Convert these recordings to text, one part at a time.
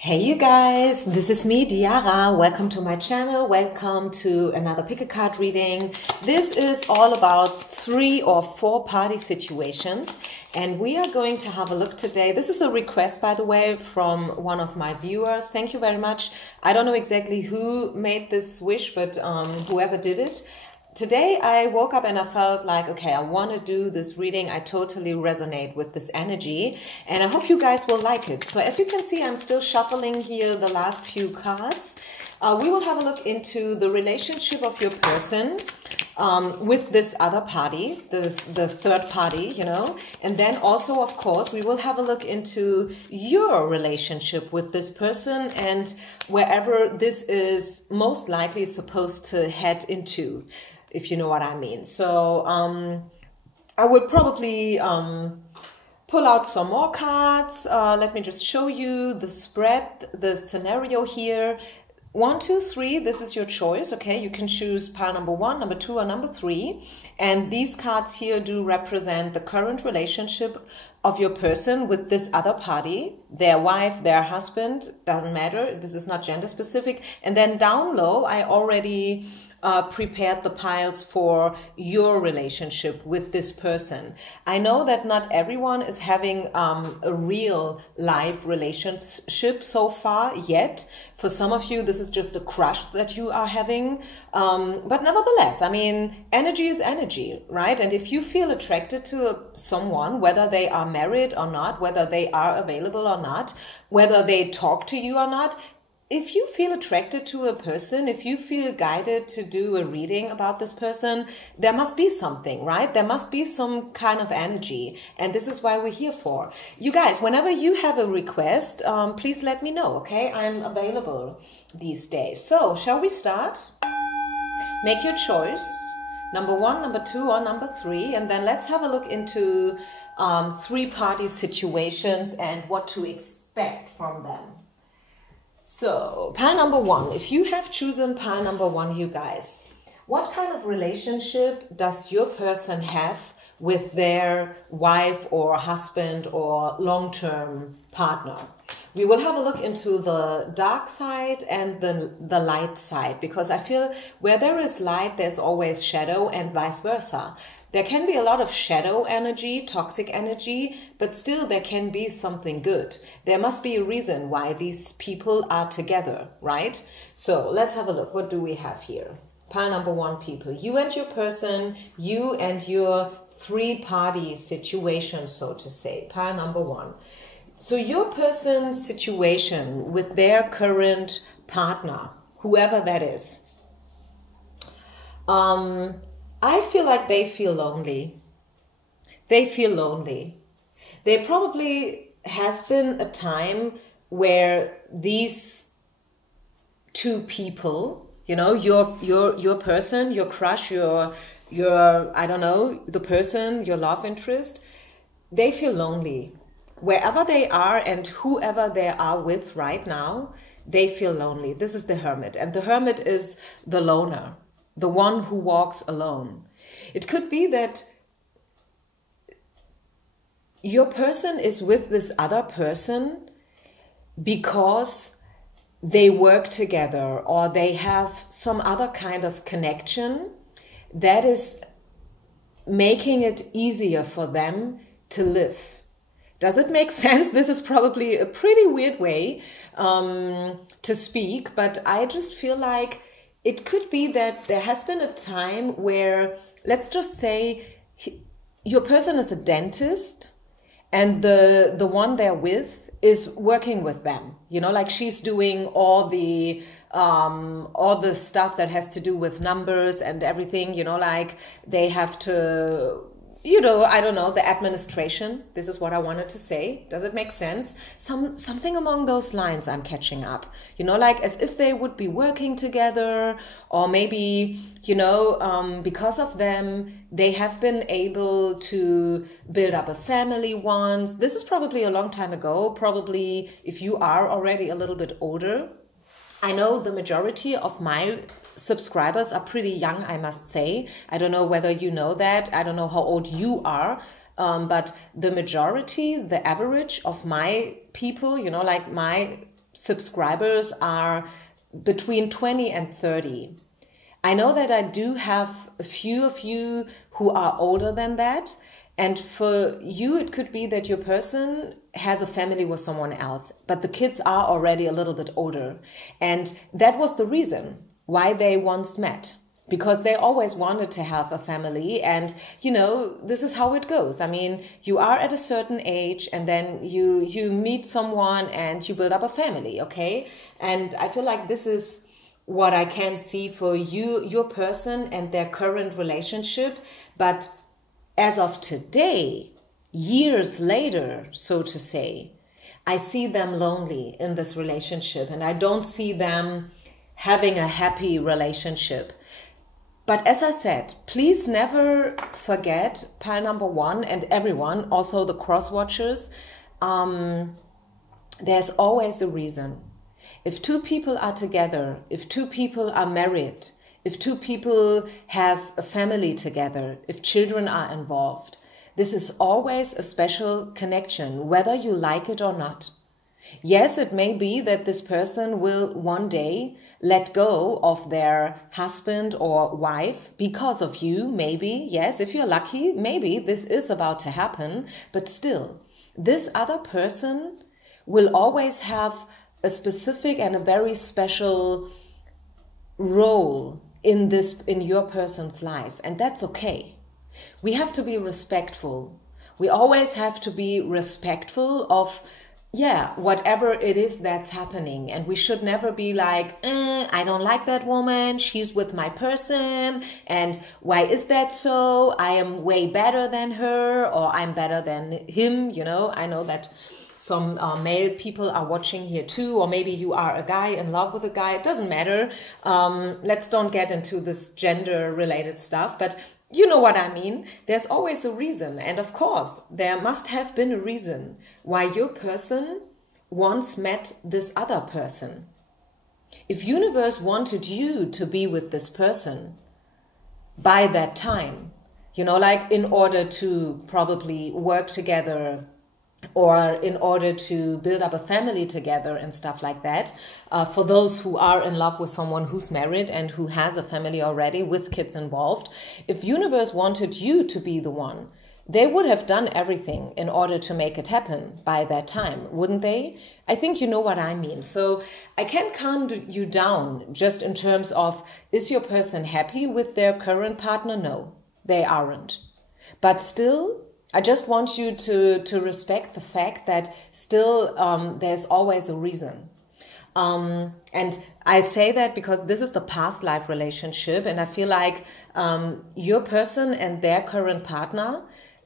Hey you guys, this is me, Diara. Welcome to my channel. Welcome to another pick a card reading. This is all about 3 or 4 party situations, and we are going to have a look today. This is a request, by the way, from one of my viewers. Thank you very much. I don't know exactly who made this wish, but whoever did it. Today I woke up and I felt like, okay, I want to do this reading. I totally resonate with this energy and I hope you guys will like it. So as you can see, I'm still shuffling here the last few cards. We will have a look into the relationship of your person with this other party, the third party, you know. And then also, of course, we will have a look into your relationship with this person and wherever this is most likely supposed to head into, if you know what I mean. So I would probably pull out some more cards. Let me just show you the spread, the scenario here. 1, 2, 3, this is your choice, okay? You can choose pile number 1, number 2, or number 3. And these cards here do represent the current relationship of your person with this other party, their wife, their husband, doesn't matter. This is not gender specific. And then down low, I already prepared the piles for your relationship with this person. I know that not everyone is having a real life relationship so far yet. For some of you, this is just a crush that you are having. But nevertheless, I mean, energy is energy, right? And if you feel attracted to someone, whether they are married or not, whether they are available or not, whether they talk to you or not, if you feel attracted to a person, if you feel guided to do a reading about this person, there must be something, right? There must be some kind of energy. And this is why we're here for. You guys, whenever you have a request, please let me know, okay? I'm available these days. So, shall we start? Make your choice. Number 1, number 2, or number 3. And then let's have a look into 3-party situations and what to expect from them. So, pile number 1, if you have chosen pile number 1, you guys, what kind of relationship does your person have with their wife or husband or long-term partner? We will have a look into the dark side and the light side, because I feel where there is light, there's always shadow, and vice versa. There can be a lot of shadow energy, toxic energy, but still there can be something good. There must be a reason why these people are together, right? So let's have a look. What do we have here? Pile number 1, people. You and your person, you and your 3-party situation, so to say. Pile number 1. So your person's situation with their current partner, whoever that is, I feel like they feel lonely. They feel lonely. There probably has been a time where these 2 people, you know, your person, your crush, your I don't know, the person, your love interest, they feel lonely. Wherever they are and whoever they are with right now, they feel lonely. This is the hermit. And the hermit is the loner, the one who walks alone. It could be that your person is with this other person because they work together or they have some other kind of connection that is making it easier for them to live. Does it make sense? This is probably a pretty weird way to speak, but I just feel like it could be that there has been a time where, let's just say, your person is a dentist and the one they're with is working with them. You know, like she's doing all the stuff that has to do with numbers and everything, you know, like they have to, you know, I don't know, the administration. This is what I wanted to say. Does it make sense? Something along those lines I'm catching up. You know, like as if they would be working together, or maybe, you know, because of them, they have been able to build up a family once. This is probably a long time ago. Probably if you are already a little bit older. I know the majority of my subscribers are pretty young, I must say. I don't know whether you know that. I don't know how old you are. But the majority, the average of my people, you know, like my subscribers are between 20 and 30. I know that I do have a few of you who are older than that. And for you, it could be that your person has a family with someone else, but the kids are already a little bit older. And that was the reason why they once met, because they always wanted to have a family. And, you know, this is how it goes. I mean, you are at a certain age and then you meet someone and you build up a family, okay? And I feel like this is what I can see for you, your person and their current relationship. But as of today, years later, so to say, I see them lonely in this relationship and I don't see them having a happy relationship. But as I said, please never forget pile number one and everyone, also the cross watchers, there's always a reason. If two people are together, if two people are married, if two people have a family together, if children are involved, this is always a special connection, whether you like it or not. Yes, it may be that this person will one day let go of their husband or wife because of you, maybe. Yes, if you're lucky, maybe this is about to happen. But still, this other person will always have a specific and a very special role in your person's life, and that's okay. We have to be respectful. We always have to be respectful of whatever it is that's happening, and we should never be like, I don't like that woman, she's with my person, and why is that so? I am way better than her, or I'm better than him. You know, I know that some male people are watching here too, or maybe you are a guy in love with a guy. It doesn't matter. Let's don't get into this gender related stuff, but you know what I mean. There's always a reason. And of course, there must have been a reason why your person once met this other person. If universe wanted you to be with this person by that time, you know, like in order to probably work together, or in order to build up a family together and stuff like that. For those who are in love with someone who's married and who has a family already with kids involved, if universe wanted you to be the one, they would have done everything in order to make it happen by that time, wouldn't they? I think you know what I mean. So I can't calm you down just in terms of, is your person happy with their current partner? No, they aren't. But still, I just want you to respect the fact that still there's always a reason. And I say that because this is the past life relationship, and I feel like your person and their current partner,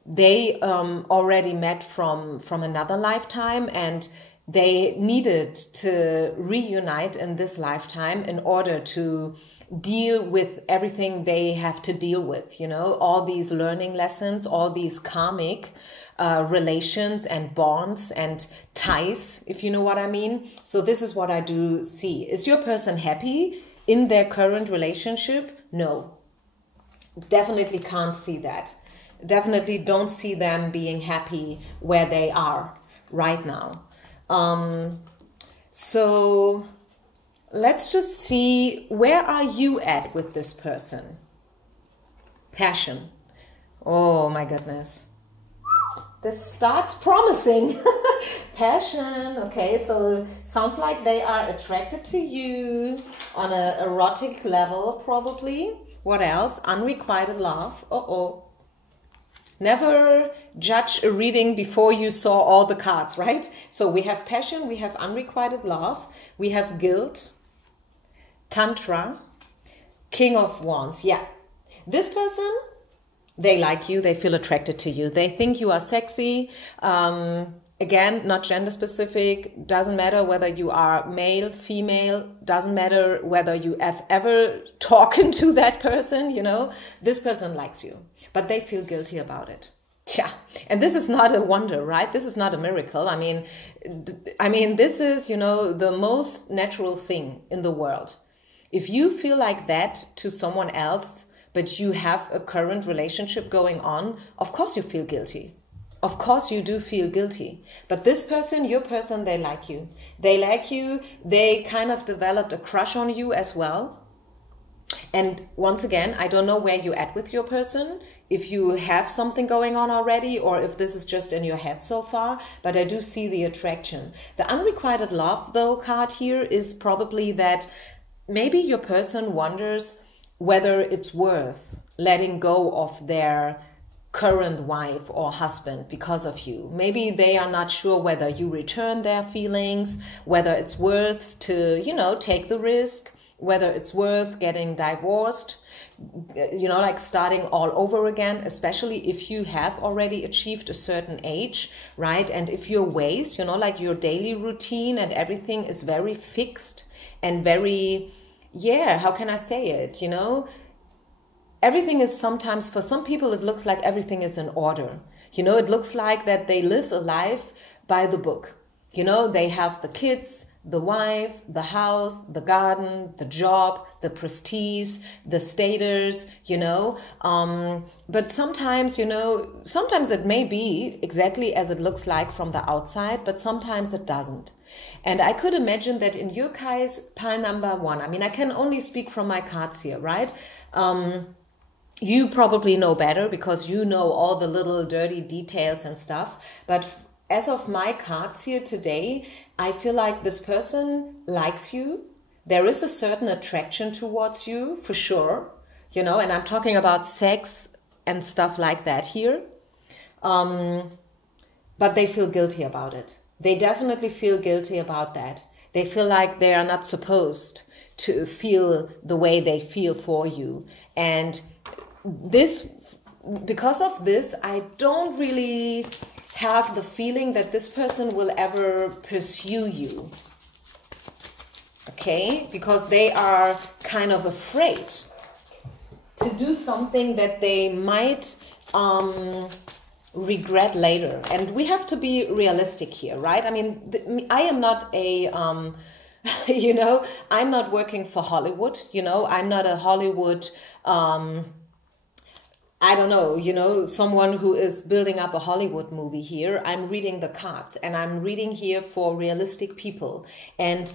they already met from another lifetime, and they needed to reunite in this lifetime in order to deal with everything they have to deal with, you know, all these learning lessons, all these karmic relations and bonds and ties, if you know what I mean. So this is what I do see. Is your person happy in their current relationship? No, definitely can't see that. Definitely don't see them being happy where they are right now. So let's just see, where are you at with this person? Passion. Oh my goodness. This starts promising. Passion. Okay, so sounds like they are attracted to you on an erotic level, probably. What else? Unrequited love. Uh-oh. Never judge a reading before you saw all the cards, right? So we have passion, we have unrequited love, we have guilt, tantra, king of wands. Yeah, this person, they like you, they feel attracted to you, they think you are sexy. Again, not gender specific, doesn't matter whether you are male, female, doesn't matter whether you have ever talked to that person, you know, this person likes you, but they feel guilty about it. Yeah, and this is not a wonder, right? This is not a miracle. I mean, this is, you know, the most natural thing in the world. If you feel like that to someone else, but you have a current relationship going on, of course you feel guilty. of course you do feel guilty. But this person, your person, they like you. They like you. They kind of developed a crush on you as well. And once again, I don't know where you're at with your person, if you have something going on already, or if this is just in your head so far, but I do see the attraction. The unrequited love, though, card here is probably that maybe your person wonders whether it's worth letting go of their current wife or husband because of you. Maybe they are not sure whether you return their feelings, whether it's worth to, take the risk, whether it's worth getting divorced, like starting all over again, especially if you have already achieved a certain age, right? And if your ways, like your daily routine and everything is very fixed and very, how can I say it? Everything is sometimes, for some people, it looks like everything is in order. It looks like that they live a life by the book. They have the kids, the wife, the house, the garden, the job, the prestige, the status, but sometimes, sometimes it may be exactly as it looks like from the outside, but sometimes it doesn't. And I could imagine that in your case, pile number 1, I can only speak from my cards here, right? You probably know better because you know all the little dirty details and stuff, but as of my cards here today, I feel like this person likes you. There is a certain attraction towards you, for sure, and I'm talking about sex and stuff like that here. But they feel guilty about it. They definitely feel guilty about that. They feel like they are not supposed to feel the way they feel for you. And because of this, I don't really have the feeling that this person will ever pursue you. Okay? Because they are kind of afraid to do something that they might regret later. And we have to be realistic here, right? I am not a, I'm not working for Hollywood, I'm not a Hollywood, I don't know, someone who is building up a Hollywood movie here. I'm reading the cards and I'm reading here for realistic people. And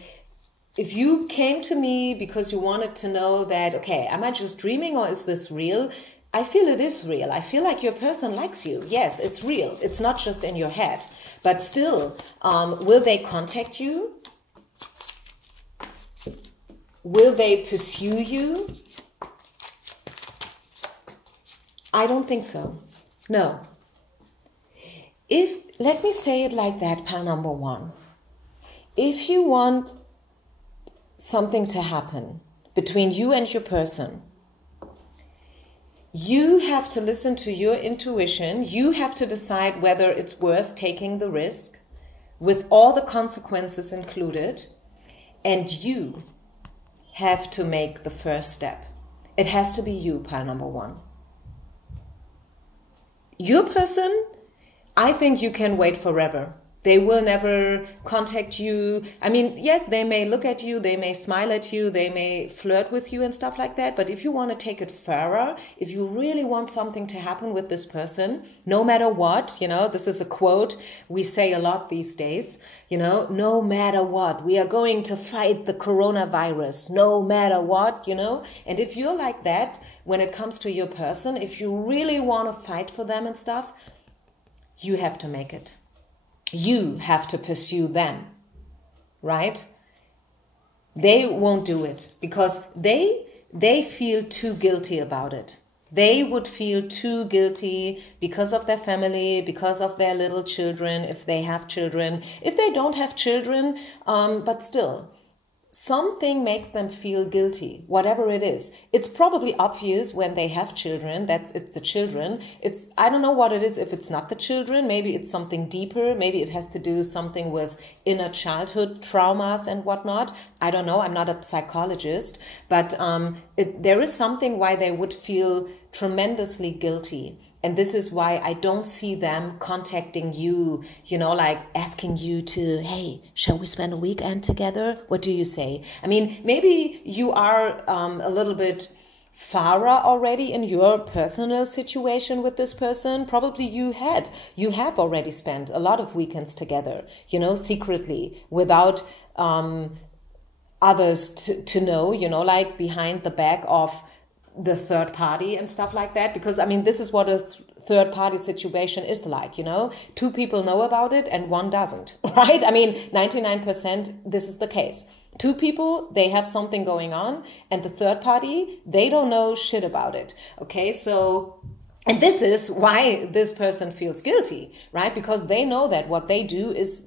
if you came to me because you wanted to know that, okay, am I just dreaming or is this real? I feel it is real. I feel like your person likes you. Yes, it's real. It's not just in your head. But still, will they contact you? Will they pursue you? I don't think so. No. Let me say it like that, pile number 1. If you want something to happen between you and your person, you have to listen to your intuition. You have to decide whether it's worth taking the risk with all the consequences included. And you have to make the first step. It has to be you, pile number 1. Your person, I think you can wait forever. They will never contact you. Yes, they may look at you, they may smile at you, they may flirt with you and stuff like that. But if you want to take it further, if you really want something to happen with this person, no matter what, this is a quote we say a lot these days, no matter what, we are going to fight the coronavirus, no matter what, And if you're like that, when it comes to your person, if you really want to fight for them and stuff, you have to make it. You have to pursue them, right? They won't do it because they feel too guilty about it. They would feel too guilty because of their family, because of their little children, if they have children. If they don't have children, but still, something makes them feel guilty, whatever it is. It's probably obvious when they have children, it's the children. I don't know what it is if it's not the children. Maybe it's something deeper. Maybe it has to do something with inner childhood traumas and whatnot. I don't know. I'm not a psychologist. But there is something why they would feel tremendously guilty. And this is why I don't see them contacting you, like asking you to, hey, shall we spend a weekend together? What do you say? Maybe you are a little bit far already in your personal situation with this person. Probably you have already spent a lot of weekends together, you know, secretly, without others to know, you know, like behind the back of the third party and stuff like that. Because I mean, this is what a third party situation is like, you know, two people know about it and one doesn't, right? I mean, 99% this is the case. Two people, they have something going on, and the third party, they don't know shit about it. Okay, so, and this is why this person feels guilty, right? Because they know that what they do is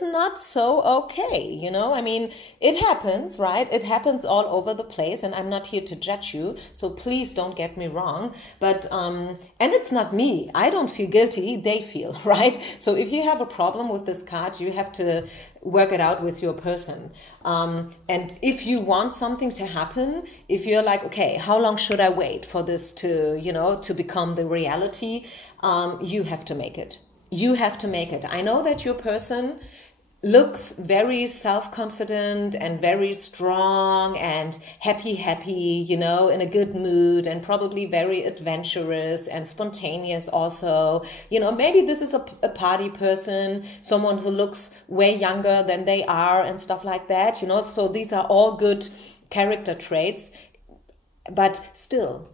not so okay, you know? I mean, it happens, right? It happens all over the place, and I'm not here to judge you, so please don't get me wrong. But, and it's not me. I don't feel guilty, they feel, right? So if you have a problem with this card, you have to work it out with your person. And if you want something to happen, if you're like, okay, how long should I wait for this to, you know, to become the reality? You have to make it. You have to make it. I know that your person looks very self-confident and very strong and happy, you know, in a good mood, and probably very adventurous and spontaneous also. You know, maybe this is a party person, someone who looks way younger than they are and stuff like that, you know. So these are all good character traits. But still,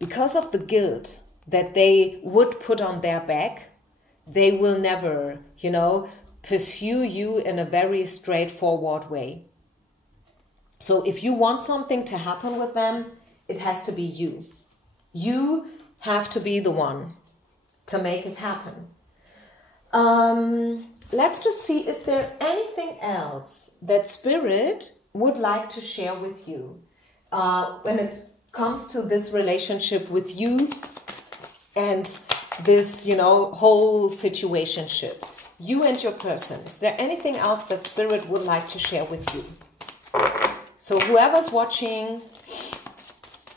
because of the guilt that they would put on their back, they will never, you know, pursue you in a very straightforward way. So if you want something to happen with them, it has to be you. You have to be the one to make it happen. Let's just see, is there anything else that Spirit would like to share with you when it comes to this relationship with you and this, you know, whole situationship, you and your person? Is there anything else that Spirit would like to share with you? So whoever's watching,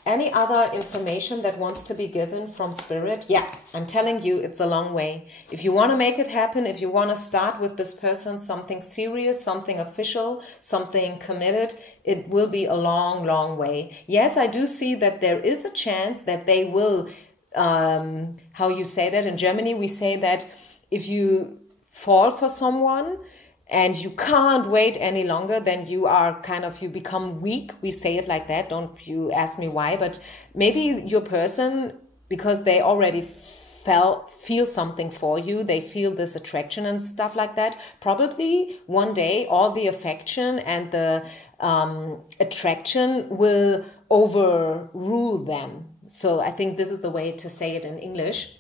any other information that wants to be given from Spirit? Yeah, I'm telling you, it's a long way. If you want to make it happen, if you want to start with this person, something serious, something official, something committed, it will be a long, long way. Yes, I do see that there is a chance that they will, how you say that in Germany, we say that if you fall for someone and you can't wait any longer, then you are kind of, you become weak. We say it like that. Don't you ask me why, but maybe your person, because they already feel something for you, they feel this attraction and stuff like that, probably one day all the affection and the attraction will overrule them. So I think this is the way to say it in English.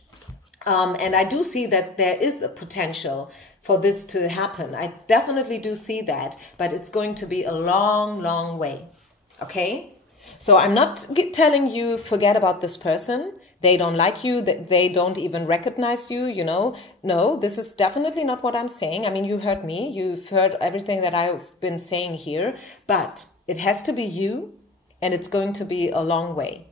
And I do see that there is a potential for this to happen. I definitely do see that, but it's going to be a long, long way. Okay? So I'm not telling you forget about this person. They don't like you. They don't even recognize you, you know. No, this is definitely not what I'm saying. I mean, you heard me. You've heard everything that I've been saying here. But it has to be you, and it's going to be a long way.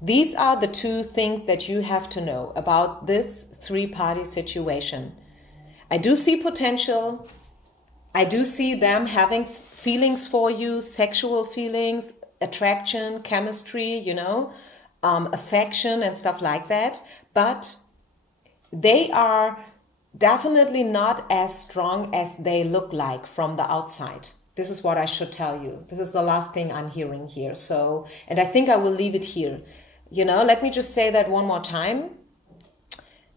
These are the two things that you have to know about this three-party situation. I do see potential. I do see them having feelings for you, sexual feelings, attraction, chemistry, you know, affection and stuff like that. But they are definitely not as strong as they look like from the outside. This is what I should tell you. This is the last thing I'm hearing here. So, and I think I will leave it here. You know, let me just say that one more time.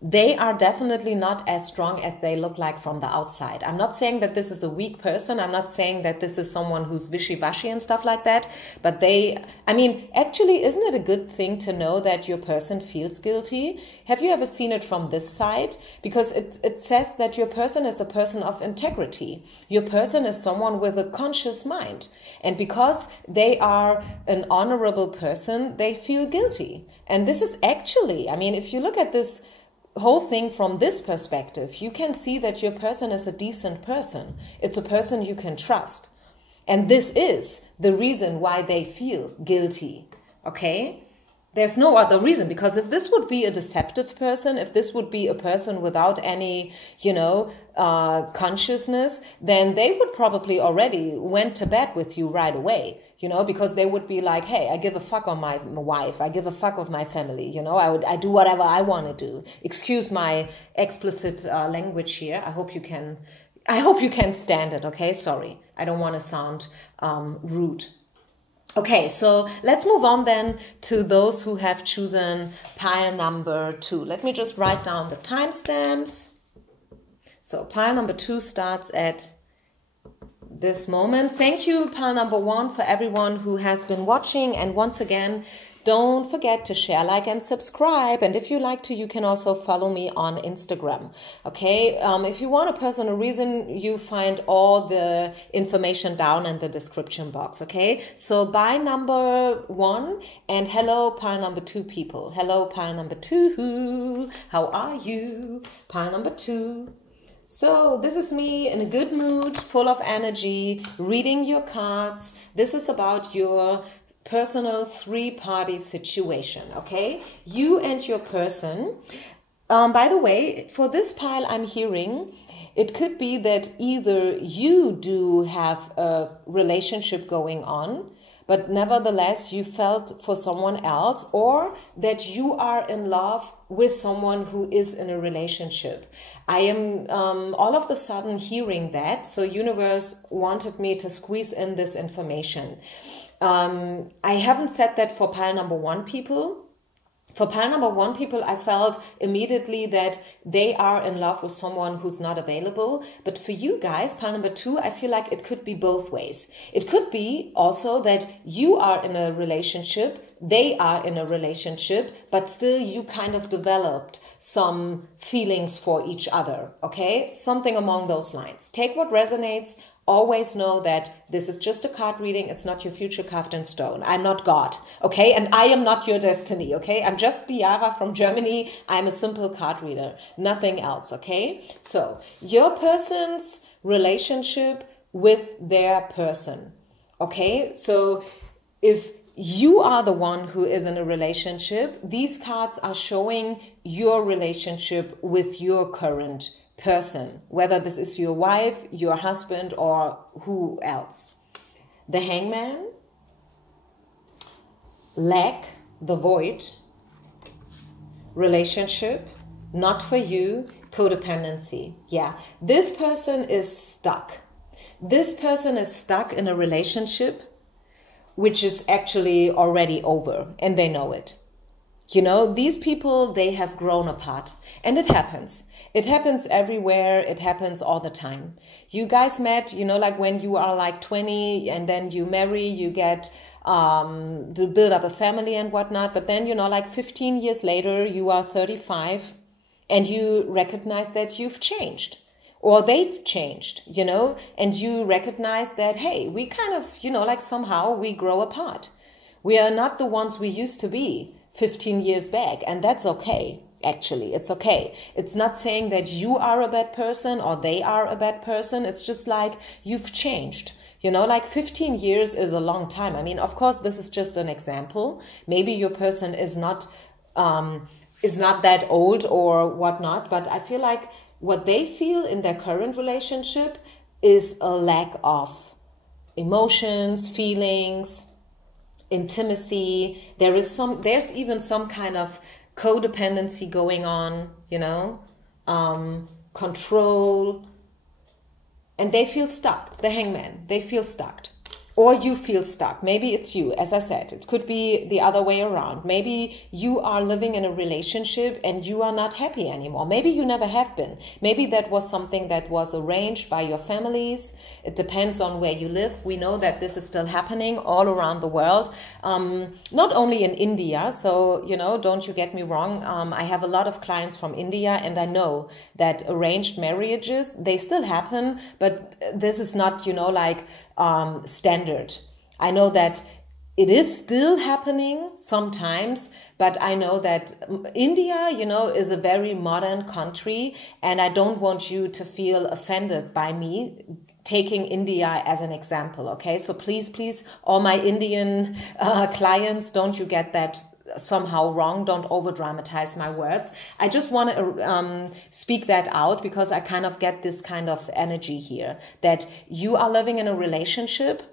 They are definitely not as strong as they look like from the outside. I'm not saying that this is a weak person. I'm not saying that this is someone who's wishy-washy and stuff like that. But I mean, actually, isn't it a good thing to know that your person feels guilty? Have you ever seen it from this side? Because it says that your person is a person of integrity. Your person is someone with a conscious mind. And because they are an honorable person, they feel guilty. And this is actually, I mean, if you look at this whole thing from this perspective, you can see that your person is a decent person. It's a person you can trust. And this is the reason why they feel guilty. Okay? There's no other reason, because if this would be a deceptive person, if this would be a person without any, consciousness, then they would probably already went to bed with you right away, because they would be like, hey, I give a fuck on my wife. I give a fuck of my family. I do whatever I want to do. Excuse my explicit language here. I hope you can stand it. Okay. Sorry. I don't want to sound rude. Okay, so let's move on then to those who have chosen pile number 2. Let me just write down the timestamps. So pile number 2 starts at this moment. Thank you, pile number 1, for everyone who has been watching. And once again, don't forget to share, like, and subscribe. And if you like to, you can also follow me on Instagram. Okay, if you want a personal reason, you find all the information down in the description box. Okay, so bye number 1 and hello pile number 2 people. Hello pile number 2. How are you? Pile number 2. So this is me in a good mood, full of energy, reading your cards. This is about your personal 3-party situation, okay? You and your person. By the way, for this pile I'm hearing, it could be that either you do have a relationship going on, but nevertheless you felt for someone else, or that you are in love with someone who is in a relationship. I am all of a sudden hearing that, so universe wanted me to squeeze in this information. I haven't said that for pile number 1 people. For pile number 1 people, I felt immediately that they are in love with someone who's not available. But for you guys, pile number 2, I feel like it could be both ways. It could be also that you are in a relationship, they are in a relationship, but still you kind of developed some feelings for each other, okay? Something along those lines. Take what resonates. Always know that this is just a card reading. It's not your future carved in stone. I'm not God, okay? And I am not your destiny, okay? I'm just Diara from Germany. I'm a simple card reader, nothing else, okay? So your person's relationship with their person, okay? So if you are the one who is in a relationship, these cards are showing your relationship with your current person, whether this is your wife, your husband, or who else. The Hangman, lack, the void, relationship, not for you, codependency. Yeah, this person is stuck. This person is stuck in a relationship which is actually already over, and they know it. These people, they have grown apart, and it happens. It happens everywhere. It happens all the time. You guys met, like when you are like 20 and then you marry, you get to build up a family and whatnot. But then, like 15 years later, you are 35 and you recognize that you've changed, or they've changed, and you recognize that, hey, we kind of, like somehow we grow apart. We are not the ones we used to be 15 years back, and that's okay. Actually, it's okay. It's not saying that you are a bad person or they are a bad person. It's just like you've changed. Like 15 years is a long time. I mean, of course, this is just an example. Maybe your person is not that old or whatnot, but I feel like what they feel in their current relationship is a lack of emotions, feelings, intimacy. There's even some kind of codependency going on, control, and they feel stuck. The Hangman, they feel stuck. Or you feel stuck. Maybe it's you, as I said. It could be the other way around. Maybe you are living in a relationship and you are not happy anymore. Maybe you never have been. Maybe that was something that was arranged by your families. It depends on where you live. We know that this is still happening all around the world. Not only in India. So, don't you get me wrong. I have a lot of clients from India, and I know that arranged marriages, they still happen, but this is not, standard. I know that it is still happening sometimes, but I know that India, is a very modern country, and I don't want you to feel offended by me taking India as an example, okay? So please, all my Indian clients, don't you get that somehow wrong. Don't over dramatize my words. I just want to speak that out because I kind of get this kind of energy here that you are living in a relationship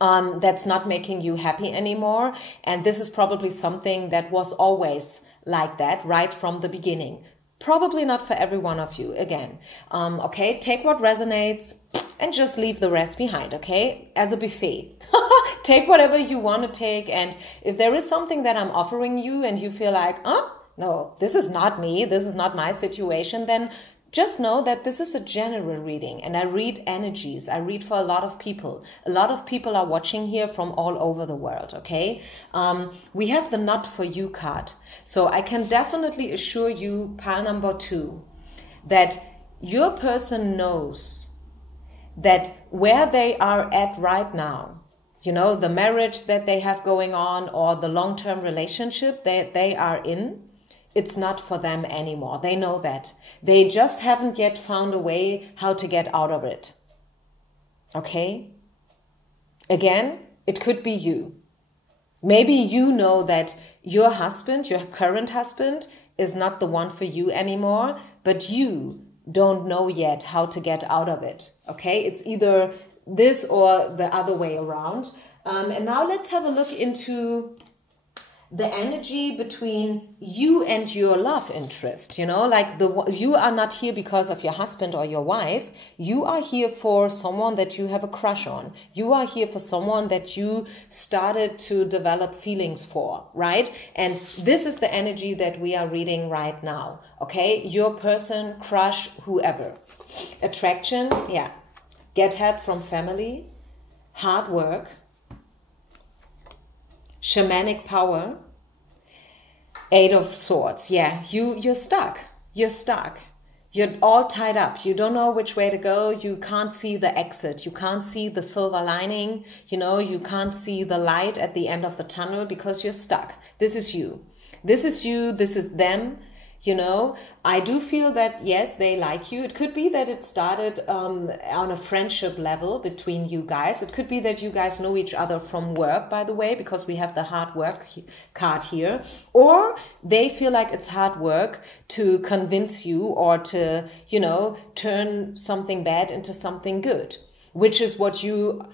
that's not making you happy anymore. And this is probably something that was always like that right from the beginning. Probably not for every one of you, again. Okay, take what resonates and just leave the rest behind, okay? As a buffet. Take whatever you want to take. And if there is something that I'm offering you and you feel like, no, this is not me, this is not my situation, then just know that this is a general reading and I read energies. I read for a lot of people. A lot of people are watching here from all over the world, okay? We have the Not For You card. So I can definitely assure you, pile number 2, that your person knows that where they are at right now, you know, the marriage that they have going on or the long-term relationship that they are in, it's not for them anymore. They know that. They just haven't yet found a way how to get out of it. Okay? Again, it could be you. Maybe you know that your husband, your current husband, is not the one for you anymore, but you don't know yet how to get out of it. Okay? It's either this or the other way around. And now let's have a look into the energy between you and your love interest, you know, like you are not here because of your husband or your wife. You are here for someone that you have a crush on. You are here for someone that you started to develop feelings for, right? And this is the energy that we are reading right now, okay? Your person, crush, whoever. Attraction, yeah. Get help from family. Hard work. Shamanic power. 8 of Swords. Yeah, you're stuck. You're stuck. You're all tied up. You don't know which way to go. You can't see the exit. You can't see the silver lining. You know, you can't see the light at the end of the tunnel because you're stuck. This is you. This is you. This is them. You know, I do feel that, yes, they like you. It could be that it started on a friendship level between you guys. It could be that you guys know each other from work, by the way, because we have the hard work card here. Or they feel like it's hard work to convince you or to, you know, turn something bad into something good, which is what you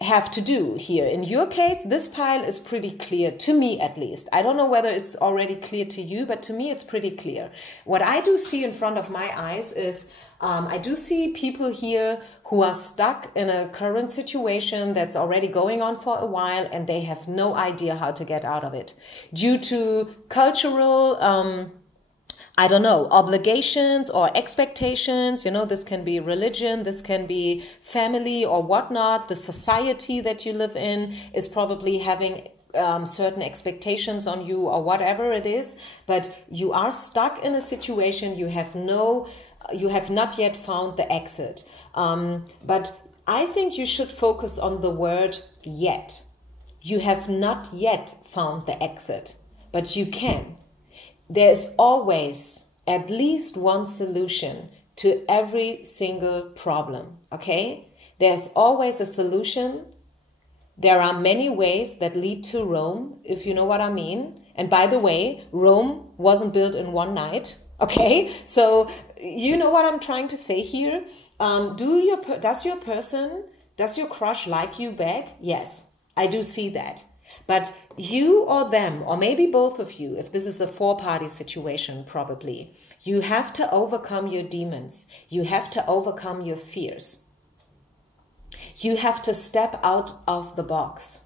have to do here. In your case, this pile is pretty clear, to me at least. I don't know whether it's already clear to you, but to me it's pretty clear. What I do see in front of my eyes is I do see people here who are stuck in a current situation that's already going on for a while and they have no idea how to get out of it. Due to cultural I don't know, obligations or expectations, you know, this can be religion, this can be family or whatnot. The society that you live in is probably having certain expectations on you or whatever it is, but you are stuck in a situation, you have not yet found the exit. But I think you should focus on the word yet. You have not yet found the exit, but you can. There's always at least one solution to every single problem, okay? There's always a solution. There are many ways that lead to Rome, if you know what I mean. And by the way, Rome wasn't built in one night, okay? So you know what I'm trying to say here? Does your crush like you back? Yes, I do see that. But you or them, or maybe both of you, if this is a 4-party situation, probably, you have to overcome your demons. You have to overcome your fears. You have to step out of the box.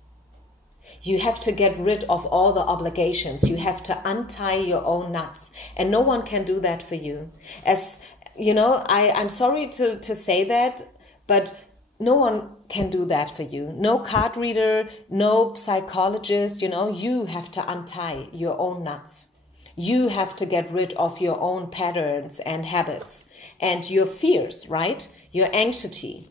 You have to get rid of all the obligations. You have to untie your own knots. And no one can do that for you. As you know, I'm sorry to say that, but no one can do that for you. No card reader, no psychologist, you know, you have to untie your own knots. You have to get rid of your own patterns and habits and your fears, right? Your anxiety.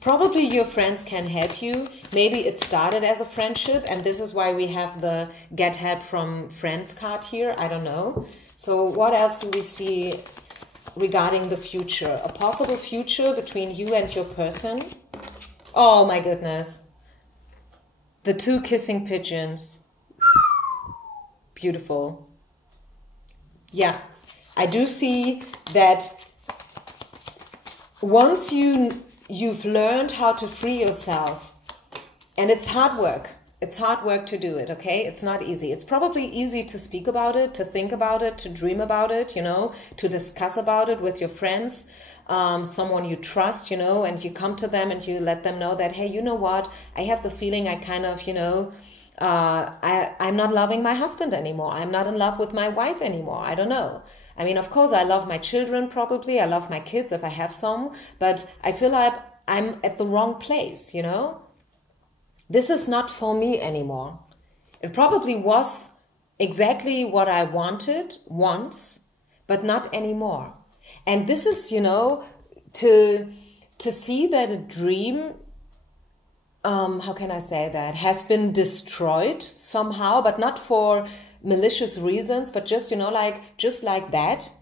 Probably your friends can help you. Maybe it started as a friendship and this is why we have the get help from friends card here. I don't know. So what else do we see regarding the future? A possible future between you and your person. Oh my goodness. The 2 kissing pigeons. beautiful. Yeah, I do see that once you've learned how to free yourself, and it's hard work. It's hard work to do it, okay? It's not easy. It's probably easy to speak about it, to think about it, to dream about it, you know, to discuss about it with your friends, someone you trust, you know, and you come to them and you let them know that, hey, you know what? I have the feeling I kind of, you know, I'm not loving my husband anymore. I'm not in love with my wife anymore. I don't know. I mean, of course, I love my children probably. I love my kids if I have some, but I feel like I'm at the wrong place, you know? This is not for me anymore. It probably was exactly what I wanted once, but not anymore. And this is, you know, to see that a dream, how can I say that, has been destroyed somehow, but not for malicious reasons, but just, you know, like, just like that.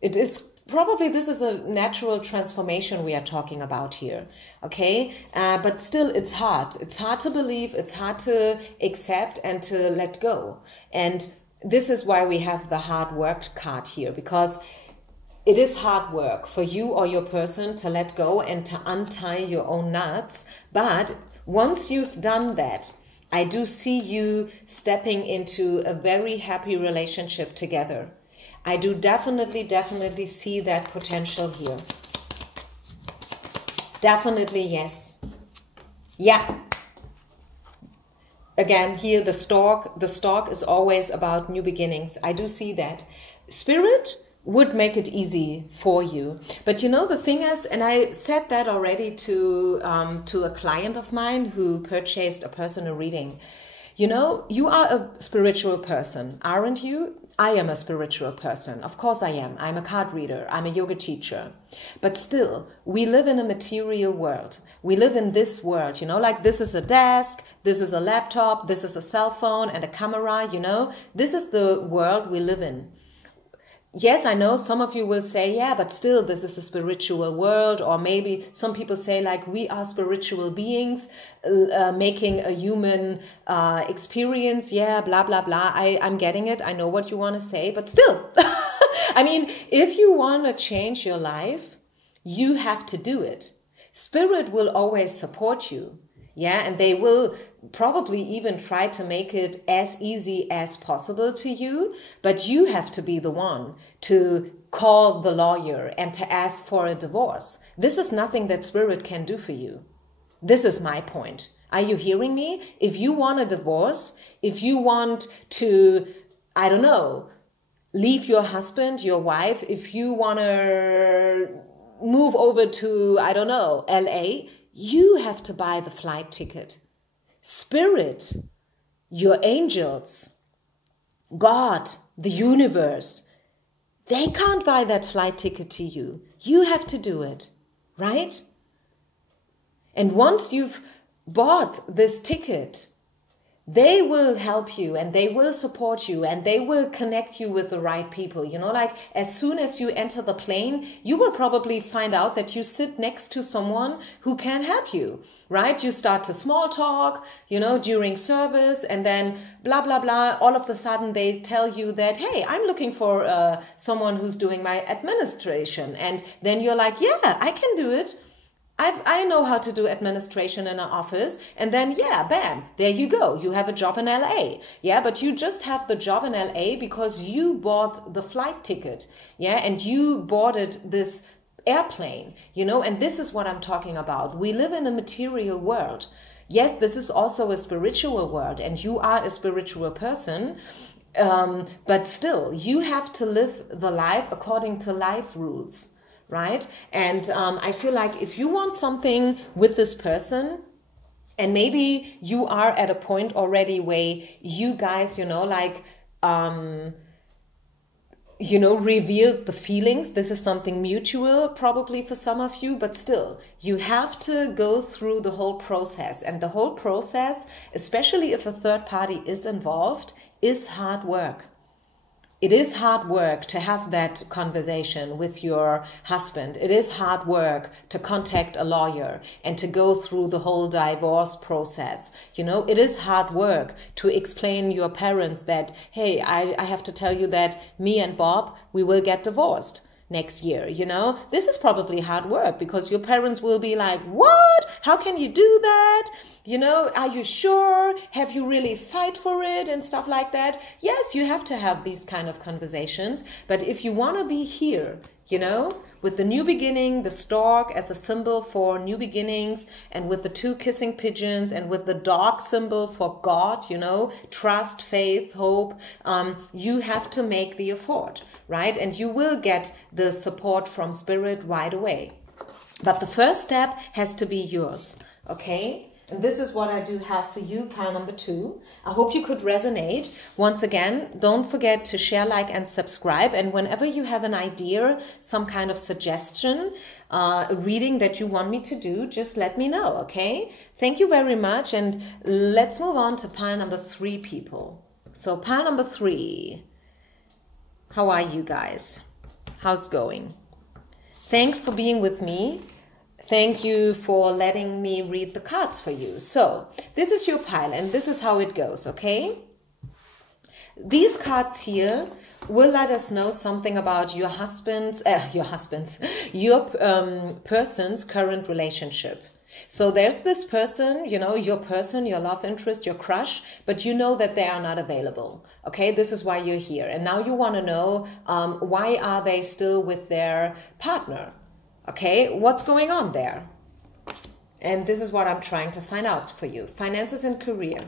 It is probably, this is a natural transformation we are talking about here, okay? But still, it's hard. It's hard to believe, it's hard to accept and to let go. And this is why we have the hard work card here, because it is hard work for you or your person to let go and to untie your own knots. But once you've done that, I do see you stepping into a very happy relationship together. I do definitely see that potential here. Definitely, yes. Yeah. Again, here the stork is always about new beginnings. I do see that. Spirit would make it easy for you. But you know, the thing is, and I said that already to a client of mine who purchased a personal reading. You know, you are a spiritual person, aren't you? I am a spiritual person. Of course I am. I'm a card reader. I'm a yoga teacher. But still, we live in a material world. We live in this world, you know, like this is a desk, this is a laptop, this is a cell phone and a camera, you know. This is the world we live in. Yes, I know some of you will say, yeah, but still this is a spiritual world. Or maybe some people say like we are spiritual beings making a human experience. Yeah, blah, blah, blah. I'm getting it. I know what you want to say, but still, I mean, if you want to change your life, you have to do it. Spirit will always support you. Yeah, and they will probably even try to make it as easy as possible to you, but you have to be the one to call the lawyer and to ask for a divorce. This is nothing that Spirit can do for you. This is my point. Are you hearing me? If you want a divorce, if you want to, I don't know, leave your husband, your wife, if you want to move over to, I don't know, LA, you have to buy the flight ticket. Spirit, your angels, God, the universe, they can't buy that flight ticket to you. You have to do it, right? And once you've bought this ticket, they will help you and they will support you and they will connect you with the right people. You know, like as soon as you enter the plane, you will probably find out that you sit next to someone who can help you, right? You start to small talk, you know, during service, and then blah, blah, blah. All of a sudden they tell you that, hey, I'm looking for someone who's doing my administration. And then you're like, yeah, I can do it. I know how to do administration in an office, and then, yeah, bam, there you go. You have a job in LA. Yeah, but you just have the job in LA because you bought the flight ticket. Yeah, and you boarded this airplane, you know, and this is what I'm talking about. We live in a material world. Yes, this is also a spiritual world, and you are a spiritual person. But still, you have to live the life according to life rules. Right? And I feel like if you want something with this person, and maybe you are at a point already where you guys, you know, like, you know, revealed the feelings. This is something mutual probably for some of you, but still, you have to go through the whole process. And the whole process, especially if a third party is involved, is hard work. It is hard work to have that conversation with your husband. It is hard work to contact a lawyer and to go through the whole divorce process. You know, it is hard work to explain your parents that, hey, I have to tell you that me and Bob, we will get divorced next year. You know, this is probably hard work because your parents will be like, what? How can you do that? You know, are you sure? Have you really fight for it and stuff like that? Yes, you have to have these kind of conversations. But if you want to be here, you know, with the new beginning, the stork as a symbol for new beginnings, and with the 2 kissing pigeons, and with the dog symbol for God, you know, trust, faith, hope, you have to make the effort, right? And you will get the support from spirit right away. But the first step has to be yours, okay? And this is what I do have for you, pile number 2. I hope you could resonate. Once again, don't forget to share, like, and subscribe. And whenever you have an idea, some kind of suggestion, a reading that you want me to do, just let me know, okay? Thank you very much. And let's move on to pile number 3, people. So pile number 3. How are you guys? How's it going? Thanks for being with me. Thank you for letting me read the cards for you. So this is your pile and this is how it goes, okay? These cards here will let us know something about your person's current relationship. So there's this person, you know, your person, your love interest, your crush, but you know that they are not available. Okay, this is why you're here. And now you want to know why are they still with their partner? Okay, what's going on there? And this is what I'm trying to find out for you. Finances and career.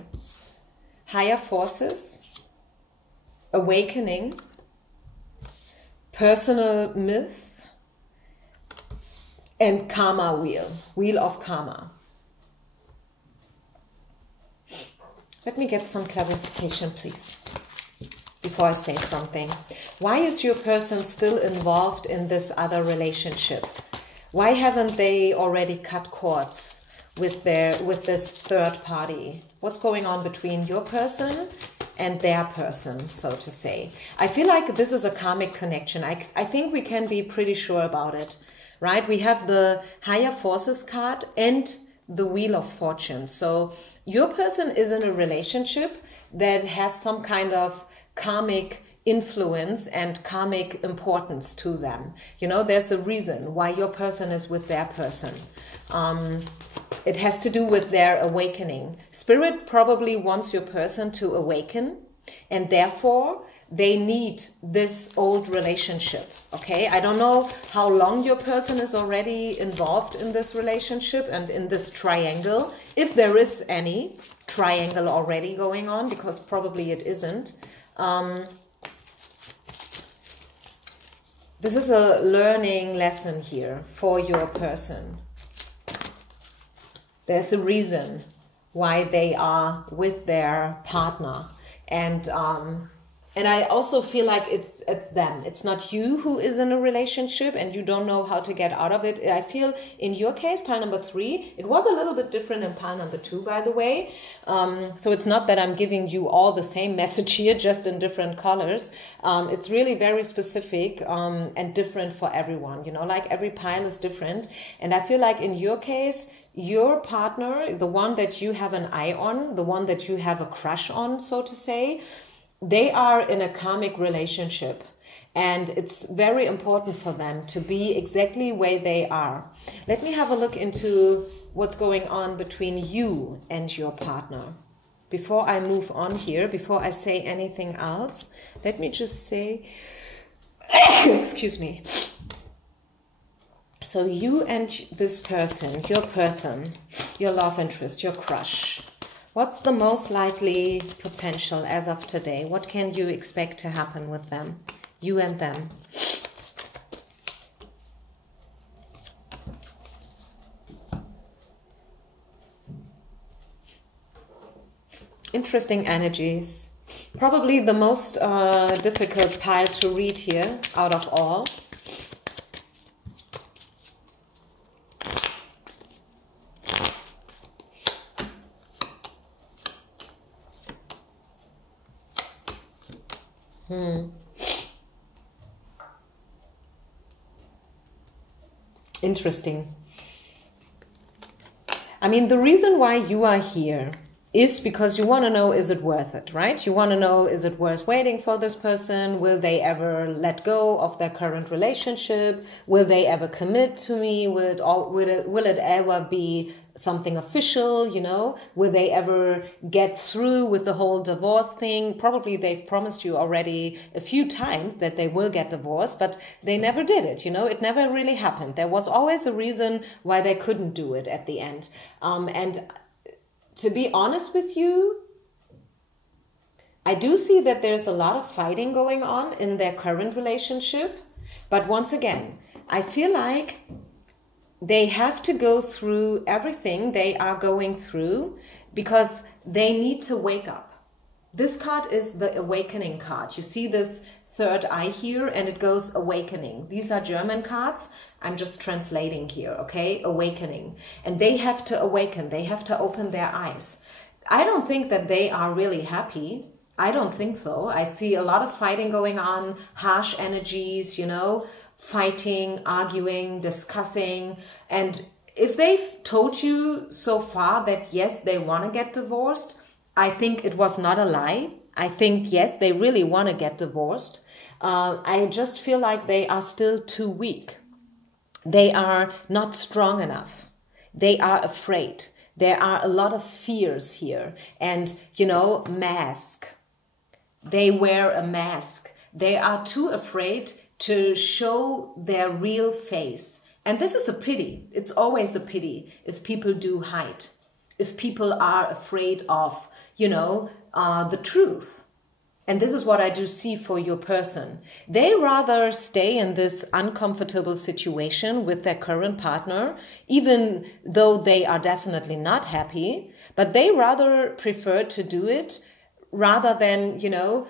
Higher forces. Awakening. Personal myth. And karma wheel. Wheel of karma. Let me get some clarification, please, before I say something. Why is your person still involved in this other relationship? Why haven't they already cut cords with this third party? What's going on between your person and their person, so to say? I feel like this is a karmic connection. I think we can be pretty sure about it, right? We have the higher forces card and the wheel of fortune. So your person is in a relationship that has some kind of karmic influence and karmic importance to them. You know, there's a reason why your person is with their person. It has to do with their awakening. Spirit probably wants your person to awaken, and therefore they need this old relationship. Okay, I don't know how long your person is already involved in this relationship and in this triangle, if there is any triangle already going on, because probably it isn't. This is a learning lesson here for your person. There's a reason why they are with their partner. And I also feel like it's them. It's not you who is in a relationship and you don't know how to get out of it. I feel in your case, pile number 3, it was a little bit different in pile number 2, by the way. So it's not that I'm giving you all the same message here, just in different colors. It's really very specific and different for everyone. You know, like every pile is different. And I feel like in your case, your partner, the one that you have an eye on, the one that you have a crush on, so to say, they are in a karmic relationship, and it's very important for them to be exactly where they are. Let me have a look into what's going on between you and your partner. Before I move on here, before I say anything else, let me just say, excuse me. So you and this person, your love interest, your crush, what's the most likely potential as of today? What can you expect to happen with them, you and them? Interesting energies. Probably the most difficult pile to read here out of all. Interesting. I mean, the reason why you are here is because you want to know, is it worth it, right? You want to know, is it worth waiting for this person? Will they ever let go of their current relationship? Will they ever commit to me? Will it ever be something official, you know? Will they ever get through with the whole divorce thing? Probably they've promised you already a few times that they will get divorced, but they never did it, you know? It never really happened. There was always a reason why they couldn't do it at the end. And to be honest with you, I do see that there's a lot of fighting going on in their current relationship. But once again, I feel like they have to go through everything they are going through because they need to wake up. This card is the awakening card. You see this third eye here, and it goes awakening. These are German cards. I'm just translating here, okay? Awakening. And they have to awaken. They have to open their eyes. I don't think that they are really happy. I don't think so. I see a lot of fighting going on, harsh energies, you know, fighting, arguing, discussing. And if they've told you so far that, yes, they want to get divorced, I think it was not a lie. I think, yes, they really want to get divorced. I just feel like they are still too weak. They are not strong enough. They are afraid. There are a lot of fears here. And, you know, mask. They wear a mask. They are too afraid to show their real face. And this is a pity. It's always a pity if people do hide. If people are afraid of, you know, the truth. And this is what I do see for your person. They rather stay in this uncomfortable situation with their current partner, even though they are definitely not happy, but they rather prefer to do it rather than, you know,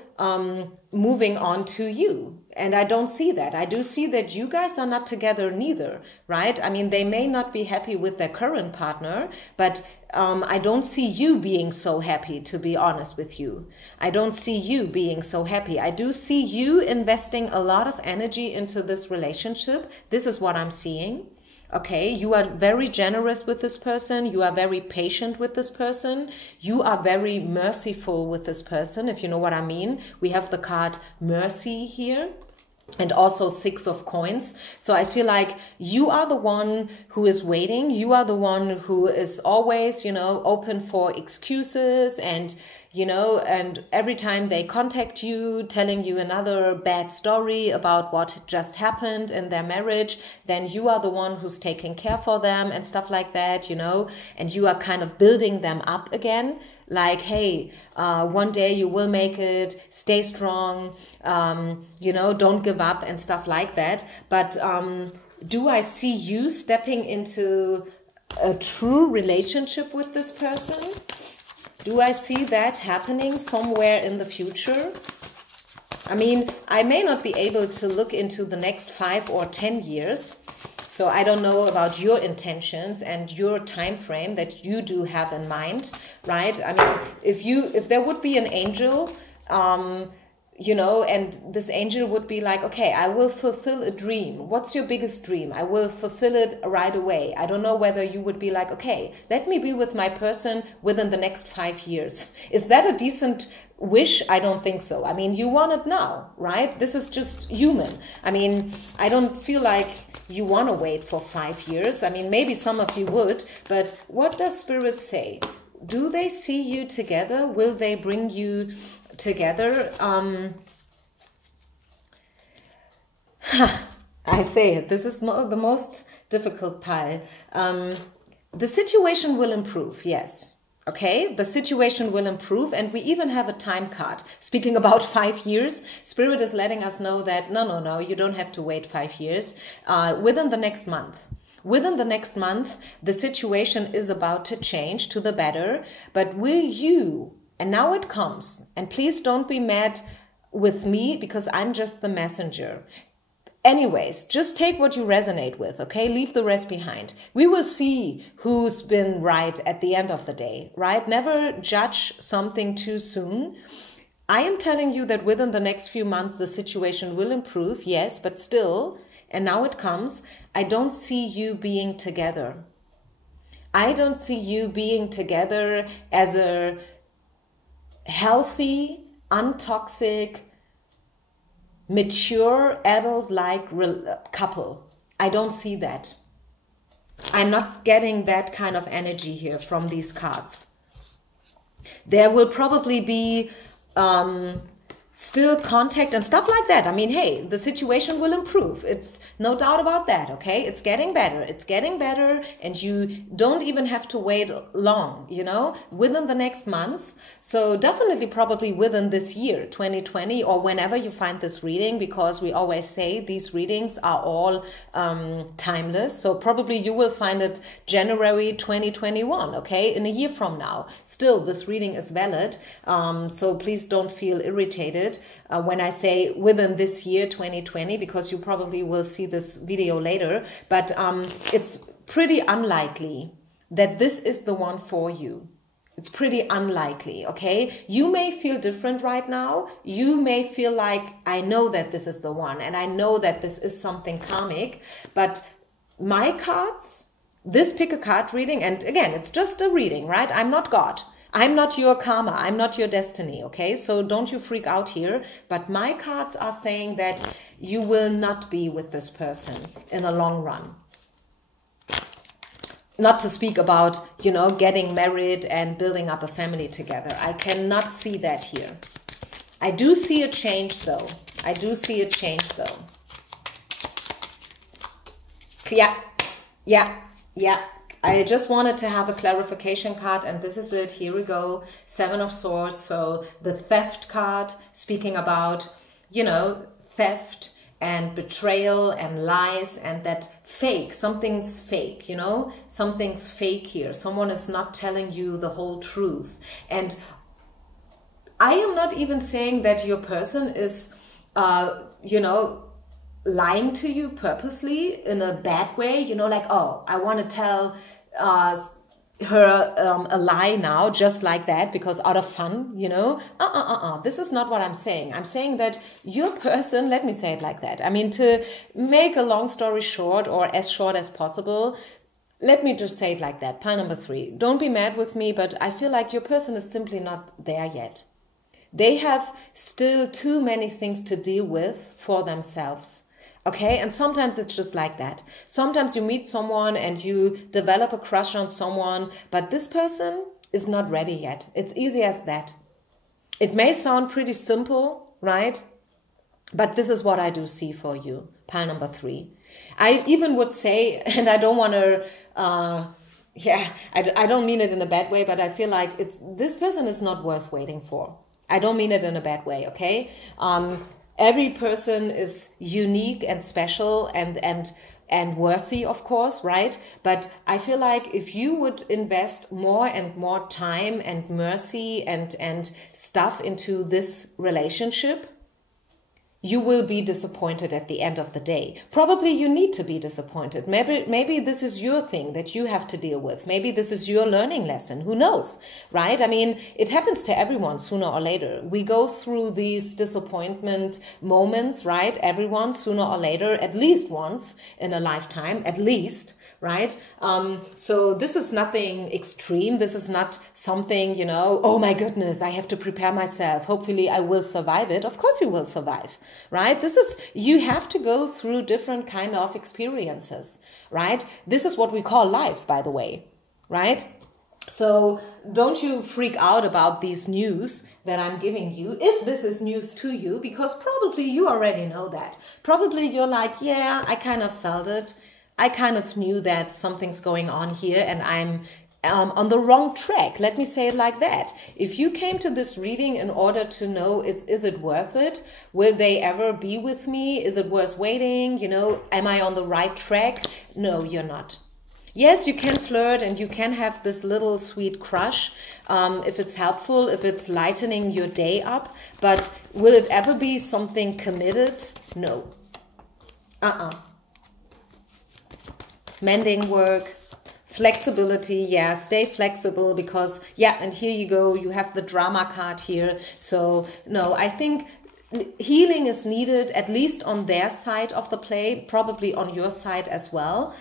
moving on to you. And I don't see that. I do see that you guys are not together neither, right? I mean, they may not be happy with their current partner, but I don't see you being so happy, to be honest with you. I don't see you being so happy. I do see you investing a lot of energy into this relationship. This is what I'm seeing. Okay, you are very generous with this person. You are very patient with this person. You are very merciful with this person, if you know what I mean. We have the card Mercy here. And also 6 of coins. So I feel like you are the one who is waiting. You are the one who is always, you know, open for excuses and, you know, and every time they contact you, telling you another bad story about what just happened in their marriage, then you are the one who's taking care for them and stuff like that, you know, and you are kind of building them up again. Like, hey, one day you will make it, stay strong, you know, don't give up and stuff like that. But do I see you stepping into a true relationship with this person? Do I see that happening somewhere in the future? I mean, I may not be able to look into the next 5 or 10 years. So I don't know about your intentions and your time frame that you do have in mind, right? I mean, if there would be an angel, you know, and this angel would be like, okay, I will fulfill a dream. What's your biggest dream? I will fulfill it right away. I don't know whether you would be like, okay, let me be with my person within the next 5 years. Is that a decent wish? I don't think so. I mean, you want it now, right? This is just human. I mean, I don't feel like you want to wait for 5 years. I mean, maybe some of you would, but what does Spirit say? Do they see you together? Will they bring you together? I say it. This is the most difficult pile. The situation will improve, yes. Okay, the situation will improve, and we even have a time card. Speaking about 5 years, Spirit is letting us know that no, you don't have to wait 5 years. Within the next month. Within the next month, the situation is about to change to the better, but will you, and now it comes, and please don't be mad with me because I'm just the messenger. Anyways, just take what you resonate with, okay? Leave the rest behind. We will see who's been right at the end of the day, right? Never judge something too soon. I am telling you that within the next few months, the situation will improve, yes, but still, And now it comes, I don't see you being together. I don't see you being together as a healthy, untoxic, mature, adult-like couple. I don't see that. I'm not getting that kind of energy here from these cards. There will probably be still contact and stuff like that. I mean, hey, the situation will improve. It's no doubt about that, okay? It's getting better. It's getting better, and you don't even have to wait long, you know, within the next month. So definitely probably within this year, 2020, or whenever you find this reading, because we always say these readings are all timeless. So probably you will find it January 2021, okay? In a year from now. Still, this reading is valid. So please don't feel irritated when I say within this year 2020, because you probably will see this video later, but it's pretty unlikely that this is the one for you. It's pretty unlikely, okay? You may feel different right now. You may feel like, I know that this is the one, and I know that this is something karmic, but my cards, this pick a card reading, and again, it's just a reading, right? I'm not God. I'm not your karma. I'm not your destiny, okay? So don't you freak out here. But my cards are saying that you will not be with this person in the long run. Not to speak about, you know, getting married and building up a family together. I cannot see that here. I do see a change, though. I do see a change, though. Yeah. I just wanted to have a clarification card, and this is it. Here we go. 7 of Swords. So the theft card, speaking about, you know, theft and betrayal and lies, and that fake, something's fake, you know, something's fake here. Someone is not telling you the whole truth. And I am not even saying that your person is, you know, lying to you purposely in a bad way, you know, like, oh, I want to tell her a lie now, just like that, because out of fun, you know. This is not what I'm saying. I'm saying that your person, let me say it like that. I mean, to make a long story short, or as short as possible, let me just say it like that. Pile number 3. Don't be mad with me, but I feel like your person is simply not there yet. They have still too many things to deal with for themselves. Okay, and sometimes it's just like that. Sometimes you meet someone and you develop a crush on someone, but this person is not ready yet. It's easy as that. It may sound pretty simple, right? But this is what I do see for you. Pile number 3. I even would say, and I don't want to, I don't mean it in a bad way, but I feel like this person is not worth waiting for. I don't mean it in a bad way, okay? Every person is unique and special and worthy, of course, right? But I feel like if you would invest more and more time and mercy and stuff into this relationship, you will be disappointed at the end of the day. Probably you need to be disappointed. Maybe this is your thing that you have to deal with. Maybe this is your learning lesson. Who knows, right? I mean, it happens to everyone sooner or later. We go through these disappointment moments, right? Everyone sooner or later, at least once in a lifetime, at least, right? So this is nothing extreme. This is not something, you know, oh my goodness, I have to prepare myself. Hopefully I will survive it. Of course you will survive, right? You have to go through different kind of experiences, right? This is what we call life, by the way, right? So don't you freak out about these news that I'm giving you, if this is news to you, because probably you already know that. Probably you're like, yeah, I kind of felt it. I kind of knew that something's going on here and I'm on the wrong track. Let me say it like that. If you came to this reading in order to know, is it worth it? Will they ever be with me? Is it worth waiting? You know, am I on the right track? No, you're not. Yes, you can flirt and you can have this little sweet crush if it's helpful, if it's lightening your day up. But will it ever be something committed? No. Mending work, flexibility, yeah, stay flexible because, yeah, and here you go, you have the drama card here. So, no, I think healing is needed, at least on their side of the play, probably on your side as well.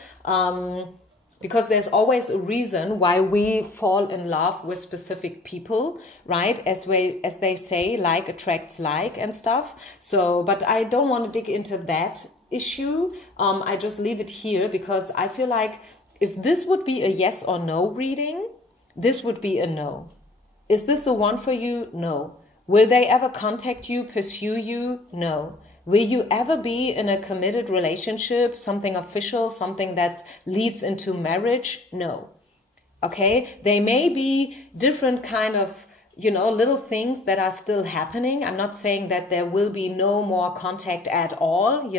Because there's always a reason why we fall in love with specific people, right? As they say, like attracts like and stuff. So, but I don't want to dig into that issue. I just leave it here because I feel like if this would be a yes or no reading, this would be a no. Is this the one for you? No. Will they ever contact you, pursue you? No. Will you ever be in a committed relationship, something official, something that leads into marriage? No. Okay? They may be different kind of, little things that are still happening. I'm not saying that there will be no more contact at all,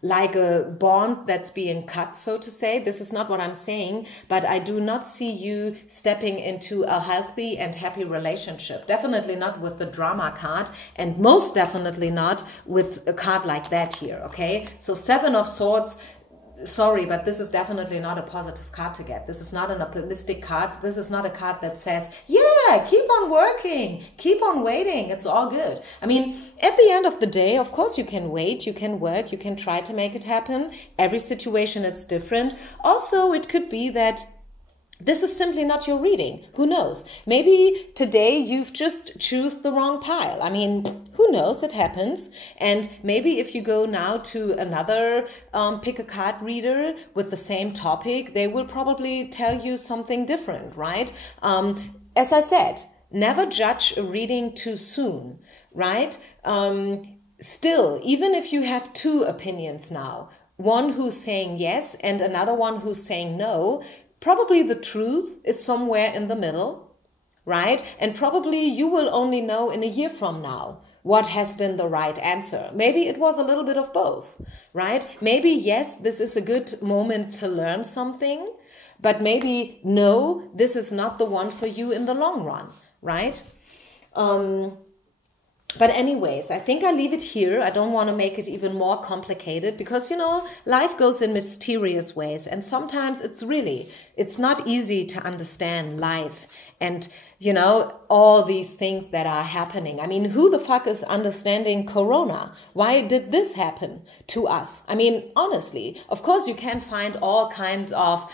like a bond that's being cut, so to say. This is not what I'm saying, but I do not see you stepping into a healthy and happy relationship. Definitely not with the drama card, and most definitely not with a card like that here, okay? So 7 of Swords, sorry, but this is definitely not a positive card to get. This is not an optimistic card. This is not a card that says, yeah, keep on working, keep on waiting, it's all good. I mean, at the end of the day, of course you can wait, you can work, you can try to make it happen. Every situation is different. Also, it could be that this is simply not your reading. Who knows? Maybe today you've just choose the wrong pile. I mean, who knows? It happens. And maybe if you go now to another pick a card reader with the same topic, they will probably tell you something different, right? As I said, never judge a reading too soon, right? Still, even if you have 2 opinions now, one who's saying yes and another one who's saying no, probably the truth is somewhere in the middle, right? And probably you will only know in a year from now what has been the right answer. Maybe it was a little bit of both, right? Maybe, yes, this is a good moment to learn something, but maybe, no, this is not the one for you in the long run, right? But anyways, I think I leave it here. I don't want to make it even more complicated because, life goes in mysterious ways. And sometimes it's not easy to understand life and, all these things that are happening. I mean, who the fuck is understanding Corona? Why did this happen to us? I mean, honestly, of course, you can find all kinds of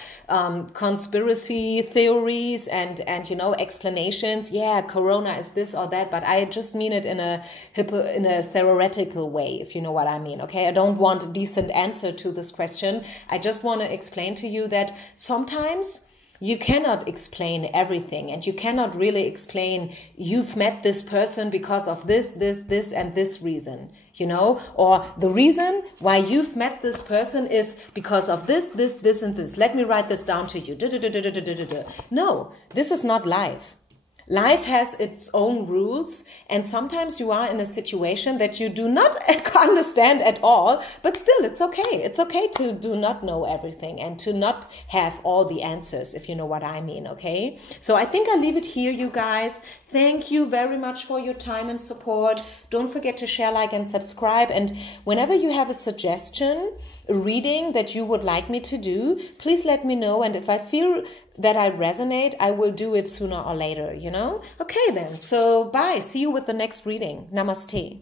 conspiracy theories and explanations. Yeah, Corona is this or that, but I just mean it in a theoretical way, if you know what I mean. Okay, I don't want a decent answer to this question. I just want to explain to you that sometimes you cannot explain everything, and you cannot really explain you've met this person because of this, and this reason, or the reason why you've met this person is because of this, and this. Let me write this down to you. No, this is not life. Life has its own rules, and sometimes you are in a situation that you do not understand at all, but still it's okay. It's okay to do not know everything and to not have all the answers, if you know what I mean, okay? So I think I'll leave it here, you guys. Thank you very much for your time and support. Don't forget to share, like, and subscribe. And whenever you have a suggestion, a reading that you would like me to do, please let me know. And if I feel that I resonate, I will do it sooner or later, Okay then. So bye. See you with the next reading. Namaste.